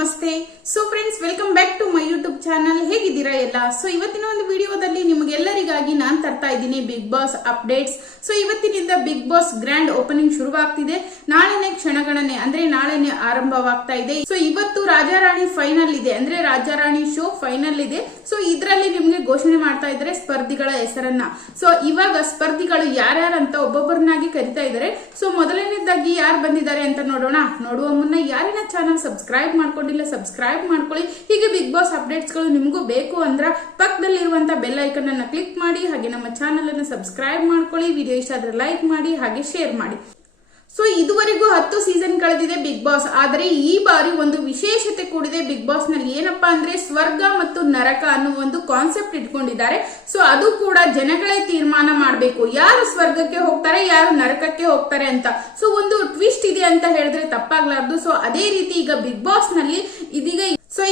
ನಮಸ್ತೆ. So friends, welcome back to my YouTube channel. ಹೇಗಿದ್ದೀರಾ ಎಲ್ಲ? ಸೊ ಇವತ್ತಿನ ಒಂದು ವಿಡಿಯೋದಲ್ಲಿ ನಿಮಗೆಲ್ಲರಿಗಾಗಿ ನಾನು ತರ್ತಾ ಇದ್ದೀನಿ ಬಿಗ್ ಬಾಸ್ ಅಪ್ಡೇಟ್ಸ್. ಸೊ ಇವತ್ತಿನಿಂದ ಬಿಗ್ ಬಾಸ್ ಗ್ರ್ಯಾಂಡ್ ಓಪನಿಂಗ್ ಶುರುವಾಗ್ತಿದೆ. ನಾಳೆನೆ ಕ್ಷಣಗಣನೆ ಅಂದ್ರೆ ನಾಳೆನೆ ಆರಂಭವಾಗ್ತಾ ಇದೆ. ಸೊ ಇವತ್ತು ರಾಜಾರಾಣಿ ಫೈನಲ್ ಇದೆ, ಅಂದ್ರೆ ರಾಜಾರಾಣಿ ಶೋ ಫೈನಲ್ ಇದೆ. ಸೊ ಇದರಲ್ಲಿ ನಿಮ್ಗೆ ಘೋಷಣೆ ಮಾಡ್ತಾ ಇದ್ದಾರೆ ಸ್ಪರ್ಧಿಗಳ ಹೆಸರನ್ನ. ಸೊ ಇವಾಗ ಸ್ಪರ್ಧಿಗಳು ಯಾರ್ಯಾರಂತ ಒಬ್ಬೊಬ್ಬರನ್ನಾಗಿ ಕರಿತಾ ಇದ್ದಾರೆ. ಸೊ ಮೊದಲನೇದಾಗಿ ಯಾರು ಬಂದಿದ್ದಾರೆ ಅಂತ ನೋಡೋಣ. ನೋಡುವ ಮುನ್ನ ಯಾರಿನ ಚಾನಲ್ ಸಬ್ಸ್ಕ್ರೈಬ್ ಮಾಡ್ಕೊಂಡಿಲ್ಲ ಸಬ್ಸ್ಕ್ರೈಬ್ ಮಾಡ್ಕೊಳ್ಳಿ. ಹೀಗೆ ಬಿಗ್ ಬಾಸ್ ಅಪ್ಡೇಟ್ಸ್ ಗಳು ನಿಮಗೂ ಬೇಕು ಅಂದ್ರೆ ಪಕ್ಕದಲ್ಲಿರುವಂತ ಬೆಲ್ ಐಕನ್ ಅನ್ನ ಕ್ಲಿಕ್ ಮಾಡಿ. ಹಾಗೆ ನಮ್ಮ ಚಾನಲ್ ಅನ್ನು ಸಬ್ಸ್ಕ್ರೈಬ್ ಮಾಡ್ಕೊಳ್ಳಿ. ವಿಡಿಯೋ ಇಷ್ಟ ಆದ್ರೆ ಲೈಕ್ ಮಾಡಿ, ಹಾಗೆ ಶೇರ್ ಮಾಡಿ. ಸೊ ಇದುವರೆಗೂ 10 ಸೀಸನ್ ಕಳೆದಿದೆ ಬಿಗ್ ಬಾಸ್. ಆದರೆ ಈ ಬಾರಿ ಒಂದು ವಿಶೇಷತೆ ಕೂಡಿದೆ ಬಿಗ್ ಬಾಸ್ ನಲ್ಲಿ. ಏನಪ್ಪಾ ಅಂದ್ರೆ ಸ್ವರ್ಗ ಮತ್ತು ನರಕ ಅನ್ನೋ ಒಂದು ಕಾನ್ಸೆಪ್ಟ್ ಇಟ್ಕೊಂಡಿದ್ದಾರೆ. ಸೊ ಅದು ಕೂಡ ಜನಗಳೇ ತೀರ್ಮಾನ ಮಾಡಬೇಕು, ಯಾರು ಸ್ವರ್ಗಕ್ಕೆ ಹೋಗ್ತಾರೆ ಯಾರು ನರಕಕ್ಕೆ ಹೋಗ್ತಾರೆ ಅಂತ. ಸೊ ಒಂದು ಟ್ವಿಸ್ಟ್ ಇದೆ ಅಂತ ಹೇಳಿದ್ರೆ ತಪ್ಪಾಗ್ಲಾರ್ದು. ಸೊ ಅದೇ ರೀತಿ ಈಗ ಬಿಗ್ ಬಾಸ್ ನಲ್ಲಿ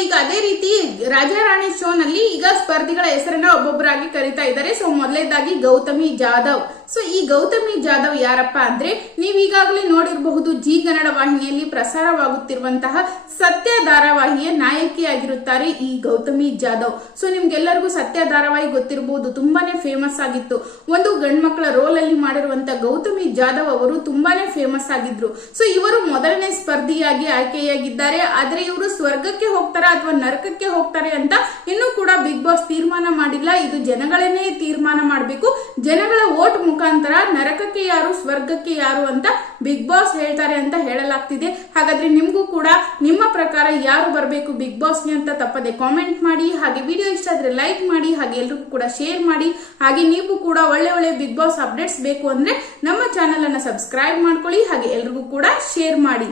ಈಗ ಅದೇ ರೀತಿ ರಾಜಾರಾಣಿ ಶೋ ನಲ್ಲಿ ಈಗ ಸ್ಪರ್ಧಿಗಳ ಹೆಸರನ್ನ ಒಬ್ಬೊಬ್ಬರಾಗಿ ಕರೀತಾ ಇದ್ದಾರೆ. ಸೊ ಮೊದಲನೇದಾಗಿ ಗೌತಮಿ ಜಾಧವ್. ಸೊ ಈ ಗೌತಮಿ ಜಾಧವ್ ಯಾರಪ್ಪ ಅಂದ್ರೆ ನೀವೀಗಾಗಲೇ ನೋಡಿರಬಹುದು, ಜಿ ಕನ್ನಡ ವಾಹಿನಿಯಲ್ಲಿ ಪ್ರಸಾರವಾಗುತ್ತಿರುವಂತಹ ಸತ್ಯ ಧಾರಾವಾಹಿಯ ನಾಯಕಿಯಾಗಿರುತ್ತಾರೆ ಈ ಗೌತಮಿ ಜಾಧವ್. ಸೊ ನಿಮ್ಗೆಲ್ಲರಿಗೂ ಸತ್ಯ ಧಾರಾವಾಹಿ ಗೊತ್ತಿರಬಹುದು, ತುಂಬಾನೇ ಫೇಮಸ್ ಆಗಿತ್ತು. ಒಂದು ಗಂಡ್ಮಕ್ಳ ರೋಲ್ ಅಲ್ಲಿ ಮಾಡಿರುವಂತಹ ಗೌತಮಿ ಜಾಧವ್ ಅವರು ತುಂಬಾನೇ ಫೇಮಸ್ ಆಗಿದ್ರು. ಸೊ ಇವರು ಮೊದಲನೇ ಸ್ಪರ್ಧಿಯಾಗಿ ಆಯ್ಕೆಯಾಗಿದ್ದಾರೆ. ಆದ್ರೆ ಇವರು ಸ್ವರ್ಗಕ್ಕೆ ಹೋಗ್ತಾರ ಅಥವಾ ನರಕಕ್ಕೆ ಹೋಗ್ತಾರೆ ಅಂತ ಇನ್ನೂ ಕೂಡ ಬಿಗ್ ಬಾಸ್ ತೀರ್ಮಾನ ಮಾಡಿಲ್ಲ. ಇದು ಜನಗಳನ್ನೇ ತೀರ್ಮಾನ ಮಾಡಬೇಕು. ಜನಗಳ ವೋಟ್ ಮುಖಾಂತರ ನರಕಕ್ಕೆ ಯಾರು ಸ್ವರ್ಗಕ್ಕೆ ಯಾರು ಅಂತ ಬಿಗ್ ಬಾಸ್ ಹೇಳ್ತಾರೆ ಅಂತ ಹೇಳಲಾಗ್ತಿದೆ. ಹಾಗಾದ್ರೆ ನಿಮ್ಗೂ ಕೂಡ ನಿಮ್ಮ ಪ್ರಕಾರ ಯಾರು ಬರಬೇಕು ಬಿಗ್ ಬಾಸ್ಗೆ ಅಂತ ತಪ್ಪದೆ ಕಾಮೆಂಟ್ ಮಾಡಿ. ಹಾಗೆ ವಿಡಿಯೋ ಇಷ್ಟ ಆದ್ರೆ ಲೈಕ್ ಮಾಡಿ, ಹಾಗೆ ಎಲ್ರಿಗೂ ಕೂಡ ಶೇರ್ ಮಾಡಿ. ಹಾಗೆ ನೀವು ಕೂಡ ಒಳ್ಳೆ ಬಿಗ್ ಬಾಸ್ ಅಪ್ಡೇಟ್ಸ್ ಬೇಕು ಅಂದ್ರೆ ನಮ್ಮ ಚಾನಲ್ ಅನ್ನ ಸಬ್ಸ್ಕ್ರೈಬ್ ಮಾಡ್ಕೊಳ್ಳಿ, ಹಾಗೆ ಎಲ್ರಿಗೂ ಕೂಡ ಶೇರ್ ಮಾಡಿ.